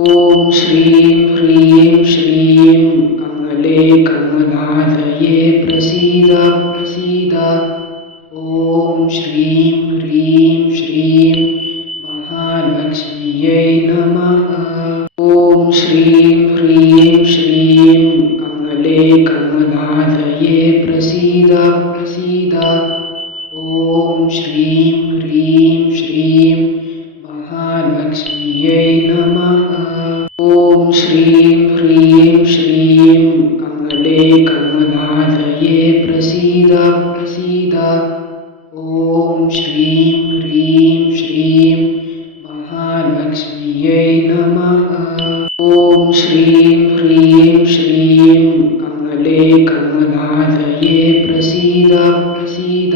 ॐ श्रीं ह्रीं श्रीं कमले कमलालये प्रसीद प्रसीद। ॐ श्रीं ह्रीं श्रीं महालक्ष्म्यै नमः। ॐ श्रीं ह्रीं श्रीं कमले कमलालये प्रसीद प्रसीद। ॐ श्रीं ह्रीं श्रीं महालक्ष्म्यै नमः। ॐ श्रीं ह्रीं श्रीं कमले कमलालये प्रसीद प्रसीद। ॐ श्रीं ह्रीं श्रीं महालक्ष्म्यै नमः। ॐ श्रीं ह्रीं श्रीं कमले कमलालये प्रसीद प्रसीद।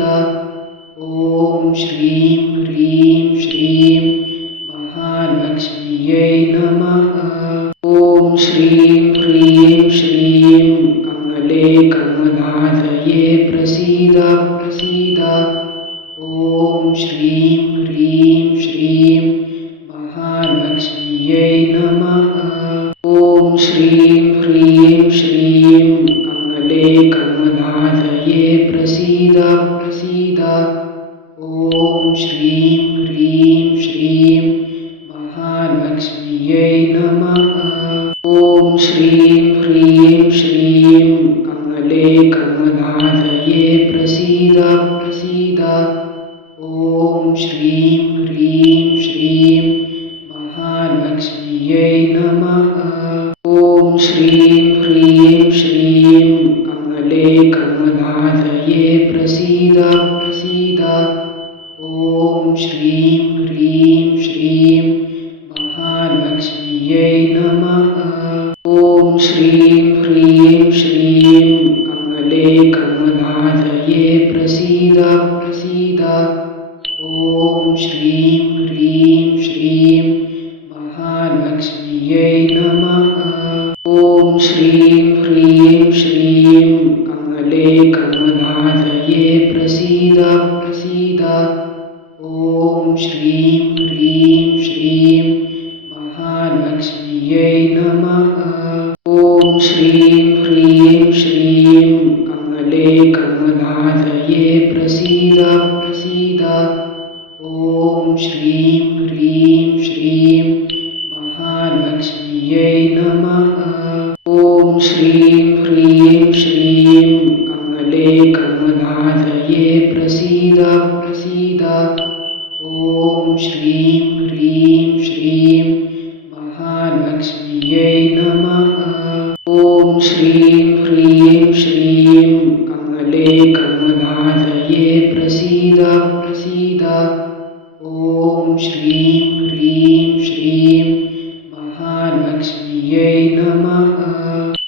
ॐ श्रीं ह्रीं श्रीं महालक्ष्म्यै नमः। ॐ श्रीं ह्रीं श्रीं कमले कमलालये प्रसीद प्रसीद। ॐ श्रीं ह्रीं श्रीं महालक्ष्म्यै नमः। ॐ श्रीं ह्रीं श्रीं कमले कमलालये प्रसीद प्रसीद। ॐ श्रीं ह्रीं श्रीं महालक्ष्म्यै नमः। ॐ श्रीं ह्रीं श्रीं कमले कमलालये प्रसीद प्रसीद। ॐ श्रीं ह्रीं श्रीं महालक्ष्म्यै नमः। ॐ श्रीं ह्रीं श्रीं कमले कमलालये प्रसीद प्रसीद। ॐ श्रीं ह्रीं श्रीं महालक्ष्म्यै नमः। ॐ श्रीं ह्रीं श्रीं कमले कमलालये प्रसीद प्रसीद। ॐ श्रीं ह्रीं श्रीं महालक्ष्म्यै नमः। ॐ श्रीं ह्रीं श्रीं कमले कमलालये प्रसीद प्रसीद। ॐ श्रीं ह्रीं श्रीं महालक्ष्म्यै नमः। ॐ श्रीं ह्रीं श्रीं कमले कमलालये प्रसीद प्रसीद। ॐ श्रीं ह्रीं श्रीं महालक्ष्म्यै नमः। ॐ श्रीं ह्रीं श्रीं कमले कमलालये प्रसीद प्रसीद। ॐ श्रीं ह्रीं श्रीं महालक्ष्म्यै नमः। ॐ श्रीं ह्रीं श्रीं कमले कमलालये प्रसीद प्रसीद। ॐ श्रीं ह्रीं श्रीं महालक्ष्म्यै नमः।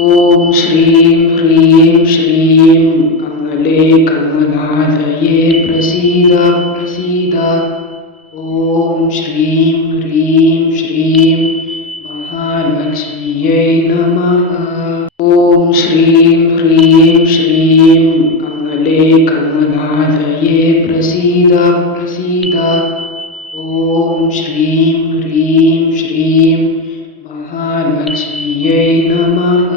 ॐ श्रीं ह्रीं श्रीं कमले कमलालये प्रसीद प्रसीद। ॐ श्रीं ह्रीं श्रीं महालक्ष्म्यै नमः। ॐ श्रीं ह्रीं श्रीं कमले कमलालये प्रसीद प्रसीद। ॐ श्रीं ह्रीं श्रीं महालक्ष्म्यै नमः।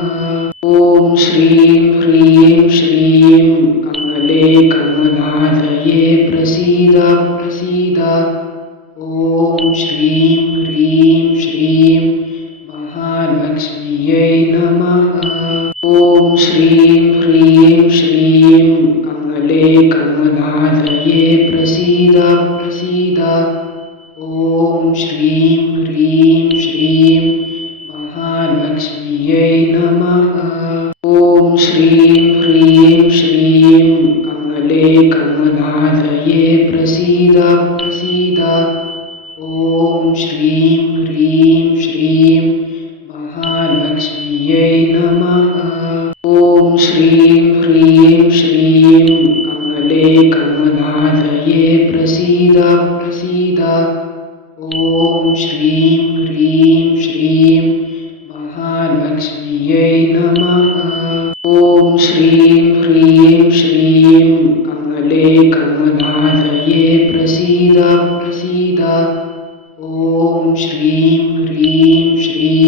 ॐ श्रीं ह्रीं श्रीं कमले कमलालये प्रसीद प्रसीद। ॐ श्रीं ह्रीं श्रीं महालक्ष्म्यै नमः। ॐ श्रीं ह्रीं श्रीं कमले कमलालये प्रसीद प्रसीद। ॐ श्रीं ह्रीं श्रीं महालक्ष्म्यै नमः। ॐ श्रीं ह्रीं श्रीं कमले कमलालये प्रसीद प्रसीद। ॐ श्रीं ह्रीं श्रीं महालक्ष्म्यै नमः। ॐ श्रीं ह्रीं श्रीं कमले कमलालये प्रसीद प्रसीद। ॐ श्रीं ह्रीं श्रीं महालक्ष्म्यै नमः। ॐ श्रीं ह्रीं श्रीं कमले कमलालये प्रसीद प्रसीद। ॐ श्रीं ह्रीं श्रीं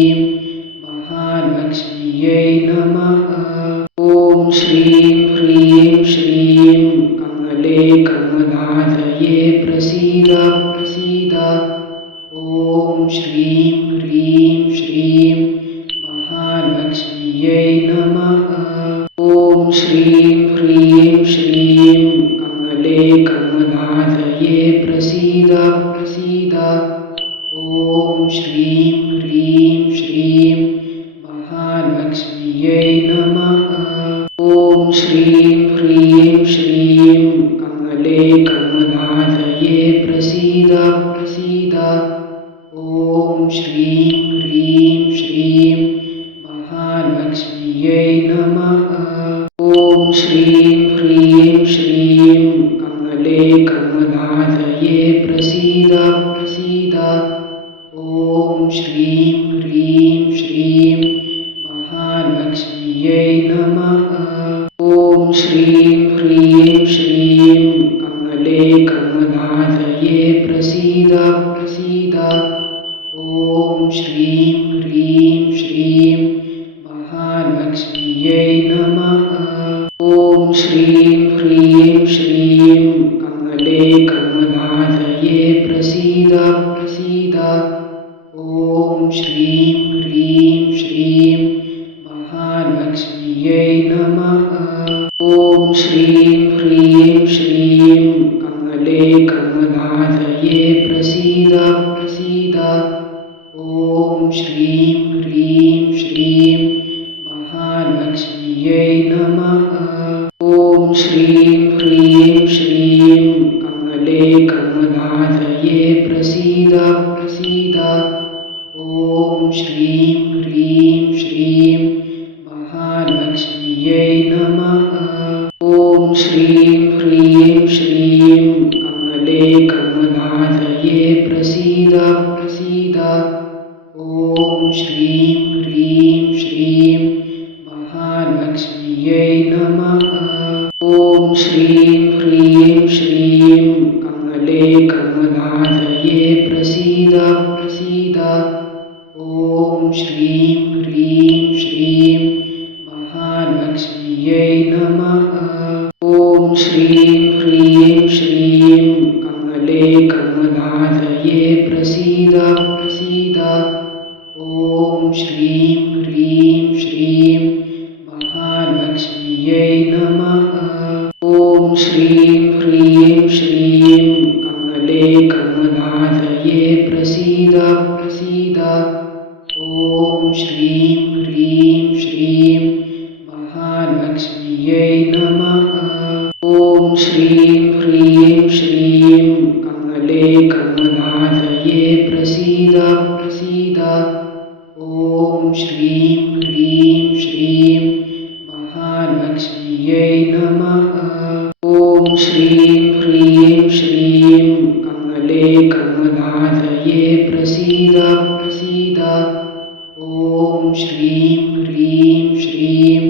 श्रीं ह्रीं श्रीं महालक्ष्म्यै नमः। ॐ श्रीं ह्रीं श्रीं कमले कमलालये प्रसीद प्रसीद। ॐ श्रीं ह्रीं श्रीं महालक्ष्म्यै नमः। ॐ श्रीं ह्रीं श्रीं कमले कमलालये प्रसीद प्रसीद। ॐ श्रीं ह्रीं श्रीं महालक्ष्म्यै नमः। ॐ श्रीं ह्रीं श्रीं कमले कमलालये प्रसीद प्रसीद। ॐ श्रीं ह्रीं श्रीं महालक्ष्म्यै नमः। ॐ श्रीं ह्रीं श्रीं कमले कमलालये प्रसीद प्रसीद। ॐ श्रीं ह्रीं श्रीं महालक्ष्म्यै नमः। ॐ श्रीं ह्रीं श्रीं कमले कमलालये प्रसीद प्रसीद। ॐ श्रीं ह्रीं श्रीं महालक्ष्म्यै नमः। ॐ श्रीं ह्रीं श्रीं कमले कमलालये प्रसीद प्रसीद। ॐ श्रीं ह्रीं श्रीं महालक्ष्म्यै नमः। ॐ श्रीं ह्रीं श्रीं कमले कमलालये प्रसीद प्रसीद। ॐ श्रीं ह्रीं श्रीं महालक्ष्म्यै नमः। ॐ श्रीं ह्रीं श्रीं कमले कमलालये प्रसीद प्रसीद। ॐ श्रीं ह्रीं श्रीं महालक्ष्म्यै नमः। ॐ श्रीं ह्रीं श्रीं कमले कमलालये प्रसीद प्रसीद। ॐ श्रीं ह्रीं श्रीं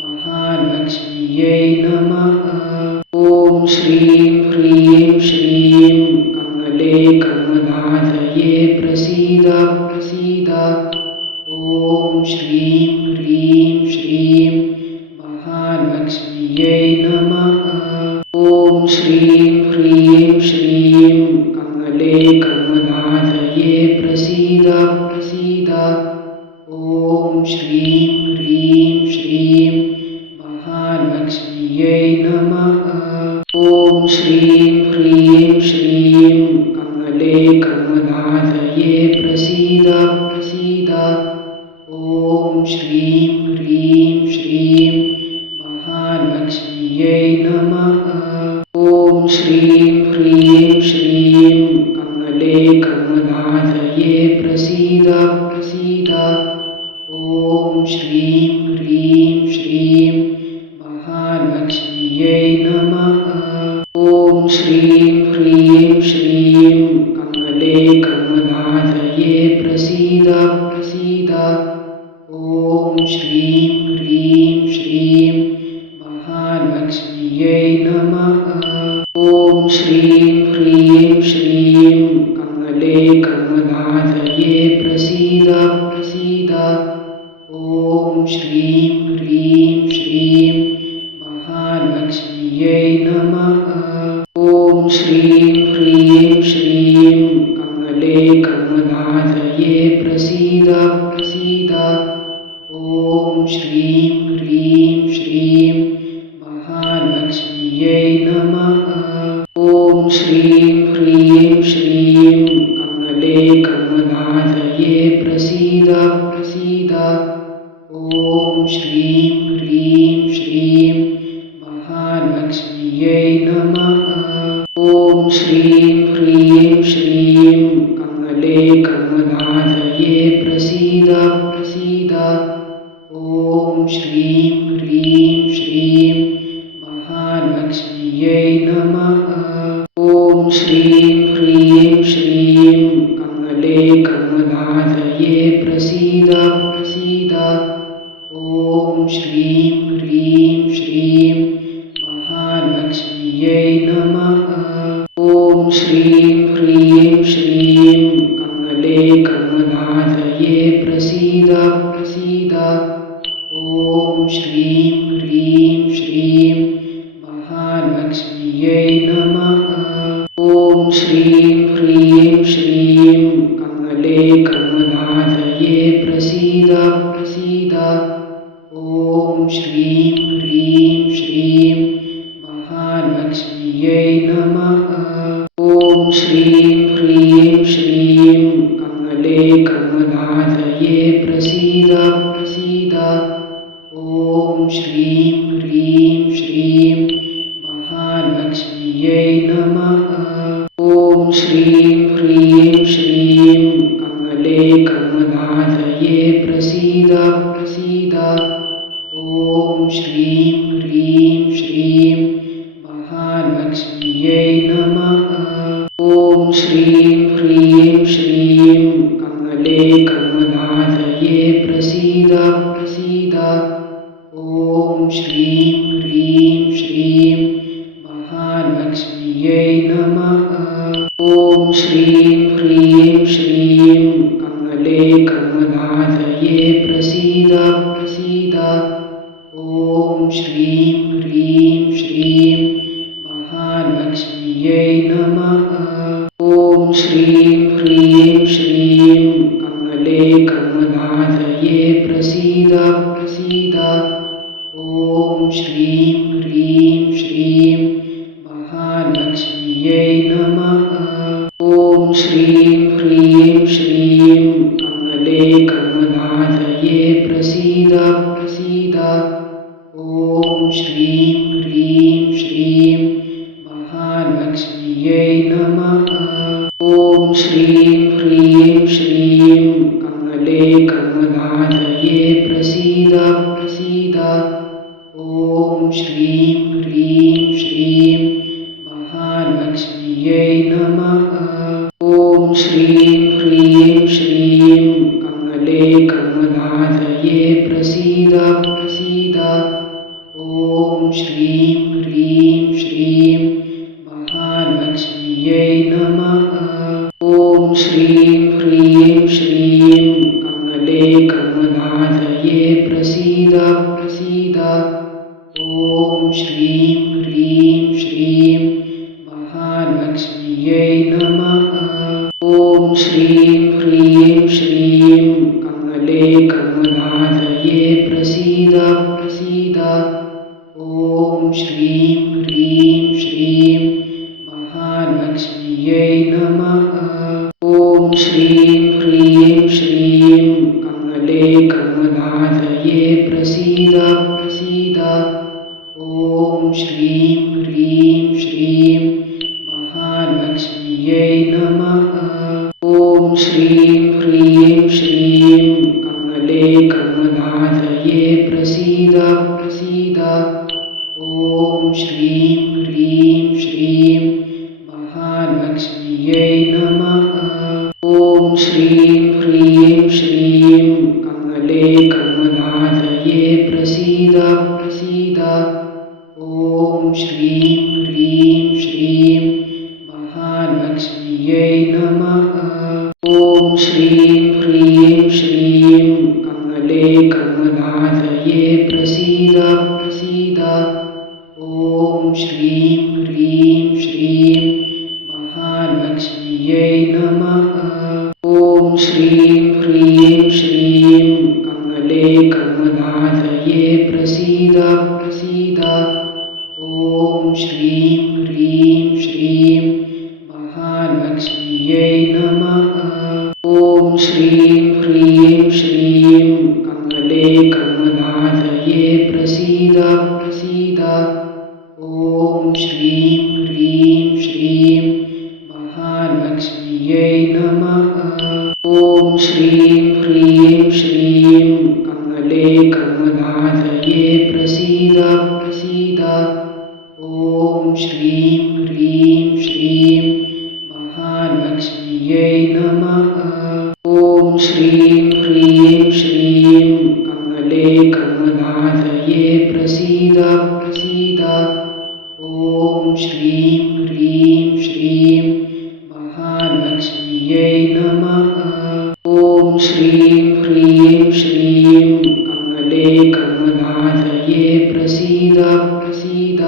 महालक्ष्म्यै नमः। ॐ श्रीं ह्रीं श्रीं कमले कमलालये प्रसीद प्रसीद। ॐ श्रीं ह्रीं श्रीं महालक्ष्म्यै नमः। ॐ श्रीं ह्रीं श्रीं कमले कमलालये प्रसीद प्रसीद। ॐ श्रीं ह्रीं श्रीं महालक्ष्म्यै नमः। ॐ श्रीं ह्रीं श्रीं कमले कमलालये प्रसीद प्रसीद। ॐ श्रीं ह्रीं श्रीं महालक्ष्म्यै नमः। ॐ श्रीं ह्रीं श्रीं कमले कमलालये प्रसीद प्रसीद। ॐ श्रीं ह्रीं श्रीं महालक्ष्म्यै नमः। ॐ श्रीं ह्रीं श्रीं कमले कमलालये प्रसीद प्रसीद। ॐ श्रीं ह्रीं श्रीं महालक्ष्म्यै नमः। ॐ श्रीं ह्रीं श्रीं कमले कमलालये प्रसीद प्रसीद। ॐ श्रीं ह्रीं श्रीं महालक्ष्म्यै नमः। ॐ श्रीं ह्रीं श्रीं कमले कमलालये प्रसीद प्रसीद। ॐ श्रीं ह्रीं श्रीं महालक्ष्म्यै नमः। ॐ श्रीं ह्रीं श्रीं कमले कमलालये प्रसीद प्रसीद। ॐ श्रीं ह्रीं श्रीं महालक्ष्म्यै नमः। ॐ श्रीं ह्रीं श्रीं कमले कमलालये प्रसीद प्रसीद। ॐ श्रीं ह्रीं श्रीं महालक्ष्म्यै नमः। ॐ श्रीं ह्रीं श्रीं कमले कमलालये प्रसीद प्रसीद। ॐ श्रीं ह्रीं श्रीं महालक्ष्म्यै नमः। ॐ श्रीं ह्रीं श्रीं कमले कमलालये कमलालये प्रसीद प्रसीद। ॐ श्रीं ह्रीं श्रीं महालक्ष्म्यै नमः। ॐ श्रीं ह्रीं श्रीं कमले कमलालये प्रसीद प्रसीद। ॐ श्रीं ह्रीं श्रीं महालक्ष्म्यै नमः। ॐ श्रीं ह्रीं श्रीं कमले कमलालये प्रसीद प्रसीद। ॐ श्रीं ह्रीं श्रीं महालक्ष्म्यै नमः। ॐ श्रीं ह्रीं श्रीं कमले कमलालये प्रसीद प्रसीद। ॐ श्रीं ह्रीं श्रीं महालक्ष्म्यै नमः। ॐ श्रीं ह्रीं श्रीं कमले कमलालये प्रसीद प्रसीद। ॐ श्रीं ह्रीं श्रीं महालक्ष्म्यै नमः। ॐ श्रीं ह्रीं श्रीं कमले कमलालये प्रसीद प्रसीद। ॐ श्रीं ह्रीं श्रीं महालक्ष्म्यै नमः। ॐ श्रीं ह्रीं श्रीं कमले कमलालये प्रसीद प्रसीद। ॐ श्रीं ह्रीं श्रीं महालक्ष्म्यै नमः। ॐ श्रीं ह्रीं श्रीं कमले कमलालये प्रसीद प्रसीद। ॐ श्रीं ह्रीं श्रीं महालक्ष्म्यै नमः। ॐ श्रीं ह्रीं श्रीं कमले कमलालये प्रसीद प्रसीद। ॐ श्रीं ह्रीं श्रीं महालक्ष्म्यै नमः। ॐ श्रीं ह्रीं श्रीं कमले कमलालये प्रसीद प्रसीद। ॐ श्रीं ह्रीं श्रीं महालक्ष्म्यै नमः। ॐ श्रीं ह्रीं श्रीं कमले कमलालये प्रसीद प्रसीद। ॐ श्रीं ह्रीं श्रीं महालक्ष्म्यै नमः। ॐ श्रीं ह्रीं श्रीं कमले कमलालये प्रसीद प्रसीद। ॐ श्रीं ह्रीं श्रीं महालक्ष्म्यै नमः। ॐ श्रीं ह्रीं श्रीं कमले कमलालये प्रसीद प्रसीद। ॐ श्रीं ह्रीं श्रीं महालक्ष्म्यै नमः। ॐ श्रीं ह्रीं श्रीं कमले कमलालये प्रसीद प्रसीद। ॐ श्रीं ह्रीं श्रीं महालक्ष्म्यै नमः। ॐ श्रीं ह्रीं श्रीं कमले कमलालये प्रसीद प्रसीद। ॐ श्रीं ह्रीं श्रीं महालक्ष्म्यै नमः। ॐ श्रीं ह्रीं श्रीं कमले कमलालये प्रसीद प्रसीद। ॐ श्रीं ह्रीं श्रीं महालक्ष्म्यै नमः। ॐ श्रीं ह्रीं श्रीं कमले कमलालये प्रसीद प्रसीद। ॐ श्रीं ह्रीं श्रीं महालक्ष्म्यै नमः। ॐ श्रीं ह्रीं श्रीं कमले कमलालये प्रसीद प्रसीद। ॐ श्रीं ह्रीं श्रीं महालक्ष्म्यै नमः। ॐ श्रीं ह्रीं श्रीं कमले कमलालये प्रसीद प्रसीद। ॐ श्रीं ह्रीं श्रीं महालक्ष्म्यै नमः। ॐ श्रीं ह्रीं श्रीं कमले कमलालये प्रसीद प्रसीद। ॐ श्रीं ह्रीं श्रीं महालक्ष्म्यै नमः। ॐ श्रीं ह्रीं श्रीं कमले कमलालये प्रसीद प्रसीद।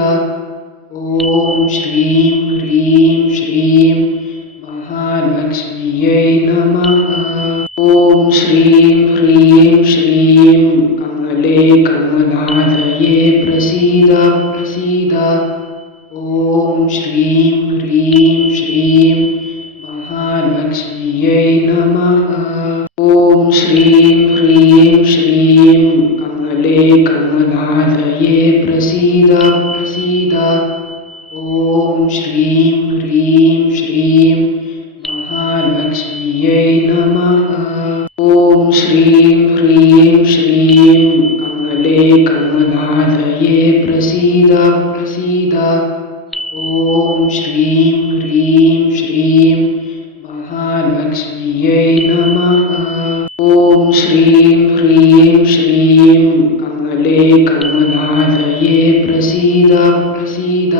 ॐ श्रीं ह्रीं श्रीं महालक्ष्म्यै नमः। ॐ श्रीं ह्रीं श्रीं कमले कमलालये प्रसीद प्रसीद। ॐ श्रीं ह्रीं श्रीं महालक्ष्म्यै नमः। ॐ श्रीं ह्रीं श्रीं कमले कमलालये प्रसीद प्रसीद। ॐ श्रीं ह्रीं श्रीं महालक्ष्म्यै नमः। ॐ श्रीं ह्रीं श्रीं कमले कमलालये प्रसीद प्रसीद। ॐ श्रीं ह्रीं श्रीं महालक्ष्म्यै नमः। ॐ श्रीं ह्रीं श्रीं कमले कमलालये प्रसीद प्रसीद।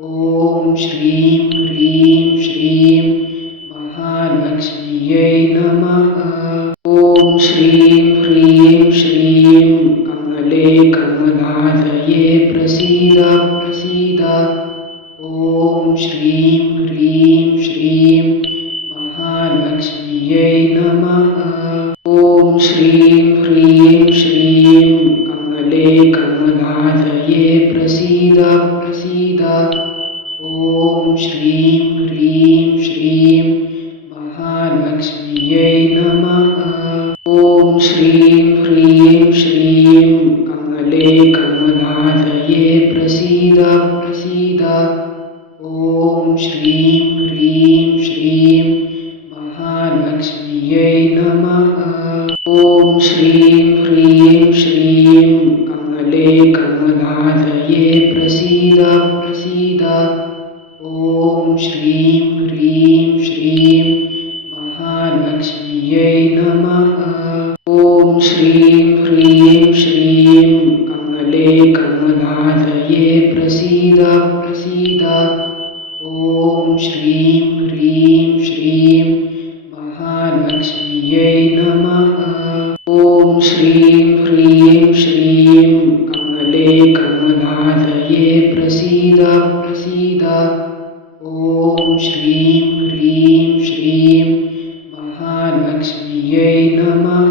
ॐ श्रीं ह्रीं श्रीं महालक्ष्म्यै नमः। ॐ श्रीं ह्रीं श्रीं कमले कमलालये प्रसीद प्रसीद। ॐ श्रीं ह्रीं श्रीं महालक्ष्म्यै नमः। ॐ श्रीं ह्रीं श्रीं कमले कमलालये प्रसीद प्रसीद। ॐ श्रीं ह्रीं श्रीं महालक्ष्म्यै नमः। ॐ श्रीं ह्रीं श्रीं कमले कमलालये प्रसीद प्रसीद। ॐ श्रीं ह्रीं श्रीं महालक्ष्म्यै नमः। ॐ श्रीं ह्रीं श्रीं कमले कमलालये प्रसीद प्रसीद। ॐ श्रीं ह्रीं श्रीं महालक्ष्म्यै नमः। ॐ श्रीं ह्रीं श्रीं कमले कमलालये प्रसीद प्रसीद। ॐ श्रीं ह्रीं श्रीं महालक्ष्म्यै नमः। ॐ श्रीं ह्रीं श्रीं कमले कमलालये प्रसीद प्रसीद। ॐ श्रीं ह्रीं श्रीं महालक्ष्म्यै नमः।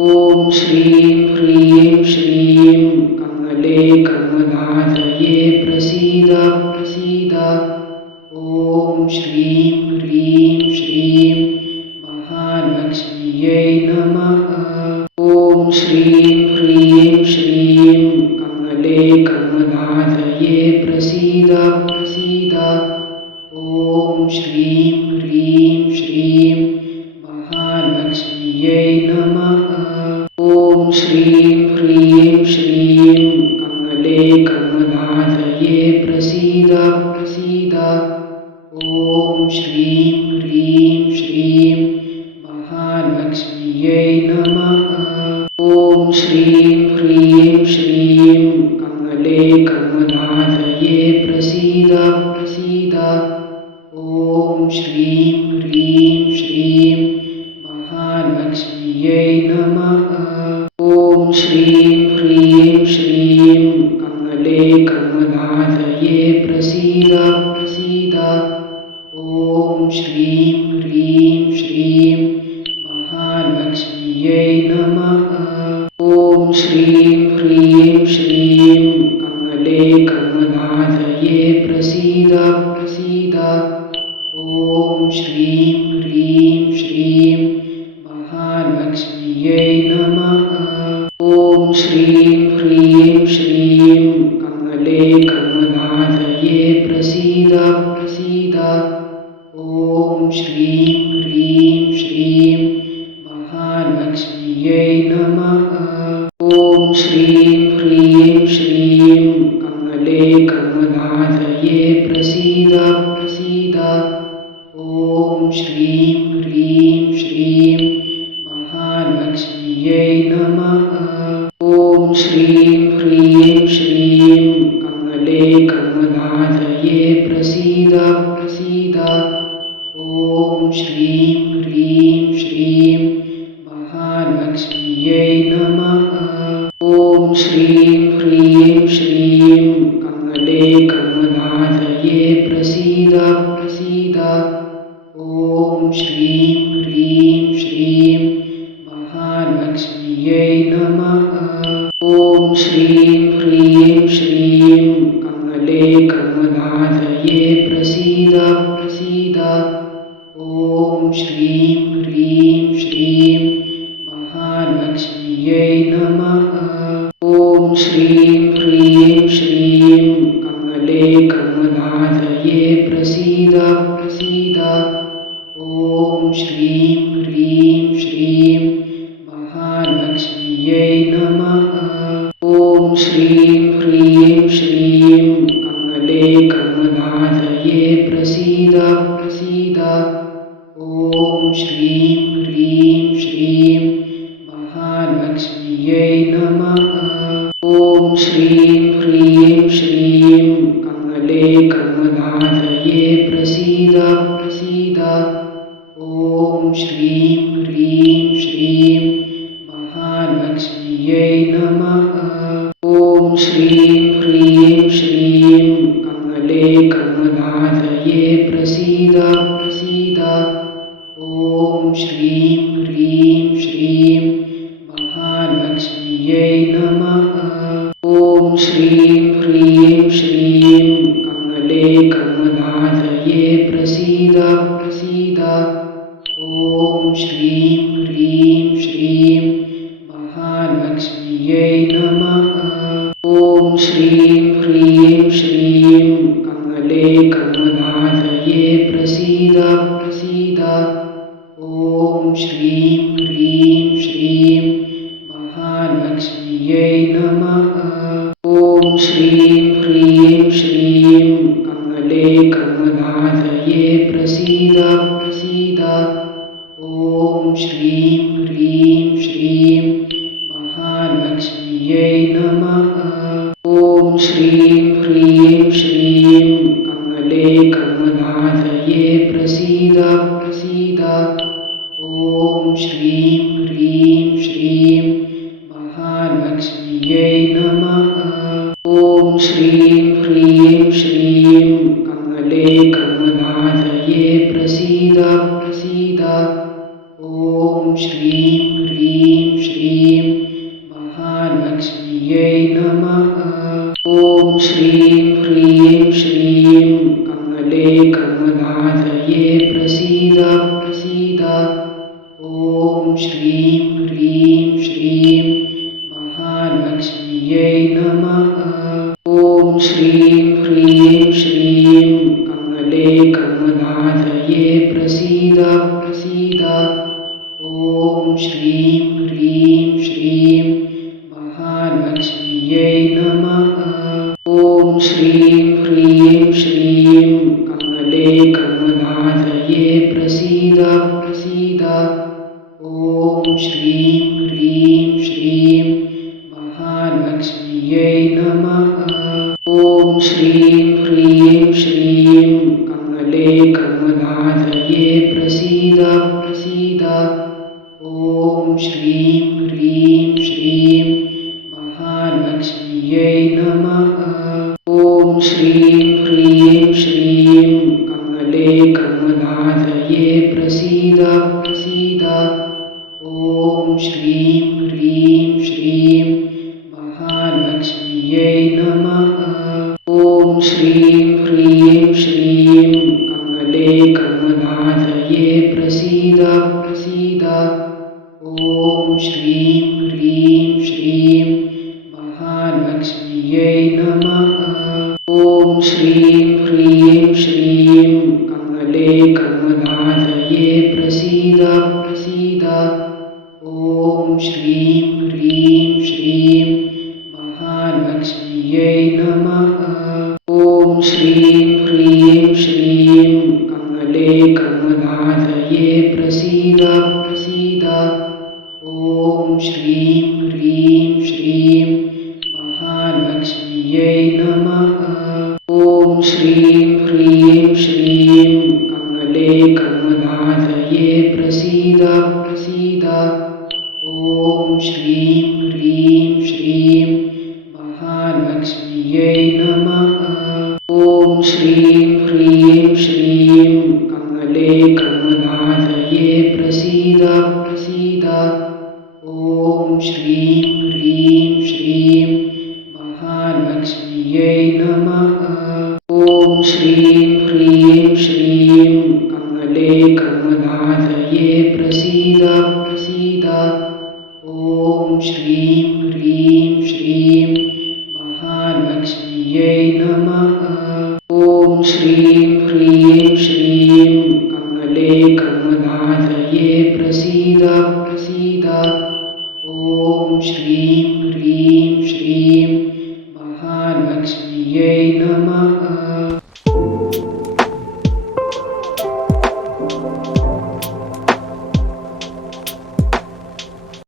ॐ श्रीं ह्रीं श्रीं कमले कमलालये प्रसीद प्रसीद। ॐ श्रीं ह्रीं श्रीं महालक्ष्म्यै नमः। ॐ श्रीं ह्रीं श्रीं कमले कमलालये प्रसीद प्रसीद। ॐ श्रीं ह्रीं श्रीं महालक्ष्म्यै नमः। ॐ श्रीं ह्रीं श्रीं कमले कमलालये प्रसीद प्रसीद। ॐ श्रीं ह्रीं श्रीं महालक्ष्म्यै नमः। ॐ श्रीं ह्रीं श्रीं कमले कमलालये प्रसीद प्रसीद। ॐ श्रीं ह्रीं श्रीं महालक्ष्म्यै नमः। ॐ श्रीं ह्रीं श्रीं कमले कमलालये प्रसीद प्रसीद। ॐ श्रीं ह्रीं श्रीं महालक्ष्म्यै नमः। ॐ श्रीं ह्रीं श्रीं कमले कमलालये प्रसीद प्रसीद। ॐ श्रीं ह्रीं श्रीं महालक्ष्म्यै नमः। ॐ श्रीं ह्रीं श्रीं कमले कमलालये प्रसीद प्रसीद। ॐ श्रीं ह्रीं श्रीं महालक्ष्म्यै नमः। ॐ श्रीं ह्रीं श्रीं कमले कमलालये प्रसीद प्रसीद। ॐ श्रीं ह्रीं श्रीं महालक्ष्म्यै नमः। ॐ श्रीं ह्रीं श्रीं कमले कमलालये प्रसीद प्रसीद। ॐ श्रीं ह्रीं श्रीं महालक्ष्म्यै नमः। ॐ श्रीं ह्रीं श्रीं कमले कमलालये प्रसीद प्रसीद। ॐ श्रीं ह्रीं श्रीं महालक्ष्म्यै नमः। ॐ श्रीं ह्रीं श्रीं कमले कमलालये प्रसीद प्रसीद। ॐ श्रीं ह्रीं श्रीं महालक्ष्म्यै नमः। ॐ श्रीं ह्रीं श्रीं कमले कमलालये प्रसीद प्रसीद। ॐ श्रीं ह्रीं श्रीं महालक्ष्म्यै नमः। ॐ श्रीं ह्रीं श्रीं कमले कमलालये प्रसीद प्रसीद। ॐ श्रीं ह्रीं श्रीं महालक्ष्म्यै नमः। ॐ श्रीं ह्रीं श्रीं कमले कमलालये प्रसीद प्रसीद। ॐ श्रीं ह्रीं श्रीं महालक्ष्म्यै नमः। ॐ श्रीं ह्रीं श्रीं कमले कमलालये प्रसीद प्रसीद। ॐ श्रीं ह्रीं श्रीं महालक्ष्म्यै नमः। ॐ श्रीं ह्रीं श्रीं कमले कमलालये प्रसीद प्रसीद। ॐ श्रीं ह्रीं श्रीं महालक्ष्म्यै नमः। ॐ श्रीं ह्रीं श्रीं कमले कमलालये प्रसीद प्रसीद। ॐ श्रीं ह्रीं श्रीं महालक्ष्म्यै नमः। ॐ श्रीं ह्रीं श्रीं कमले कमलालये प्रसीद प्रसीद। ॐ श्रीं ह्रीं श्रीं महालक्ष्म्यै नमः। ॐ श्रीं ह्रीं श्रीं कमले कमलालये प्रसीद प्रसीद। ॐ श्रीं ह्रीं श्रीं महालक्ष्म्यै नमः। ॐ श्रीं ह्रीं श्रीं कमले कमलालये प्रसीद प्रसीद। ॐ श्रीं ह्रीं श्रीं महालक्ष्म्यै नमः। ॐ श्रीं ह्रीं श्रीं कमले कमलालये प्रसीद प्रसीद। ॐ श्रीं ह्रीं श्रीं महालक्ष्म्यै नमः। ॐ श्रीं ह्रीं श्रीं कमले कमलालये प्रसीद प्रसीद। ॐ श्रीं ह्रीं श्रीं महालक्ष्म्यै नमः। ॐ श्रीं ह्रीं श्रीं कमले कमलालये प्रसीद प्रसीद। ॐ श्रीं ह्रीं श्रीं महालक्ष्म्यै नमः। ॐ श्रीं ह्रीं श्रीं कमले कमलालये प्रसीद प्रसीद। ॐ श्रीं ह्रीं श्रीं महालक्ष्म्यै नमः। ॐ श्रीं ह्रीं श्रीं कमले कमलालये प्रसीद प्रसीद। ॐ श्रीं ह्रीं श्रीं महालक्ष्म्यै नमः। ॐ श्रीं ह्रीं श्रीं कमले कमलालये प्रसीद प्रसीद। ॐ श्रीं ह्रीं श्रीं महालक्ष्म्यै नमः। ॐ श्रीं ह्रीं श्रीं कमले कमलालये प्रसीद प्रसीद। ॐ श्रीं ह्रीं श्रीं महालक्ष्म्यै नमः। ॐ श्रीं ह्रीं श्रीं कमले कमलालये प्रसीद प्रसीद। ॐ श्रीं ह्रीं श्रीं महालक्ष्म्यै नमः। ॐ श्रीं ह्रीं श्रीं कमले कमलालये प्रसीद प्रसीद। ॐ श्रीं ह्रीं श्रीं महालक्ष्म्यै नमः। ॐ श्रीं ह्रीं श्रीं कमले कमलालये प्रसीद प्रसीद। ॐ श्रीं ह्रीं श्रीं महालक्ष्म्यै नमः। ॐ श्रीं ह्रीं श्रीं कमले कमलालये प्रसीद प्रसीद। ॐ श्रीं ह्रीं श्रीं महालक्ष्म्यै नमः। ॐ श्रीं ह्रीं श्रीं कमले कमलालये प्रसीद प्रसीद। ॐ श्रीं ह्रीं श्रीं महालक्ष्म्यै नमः।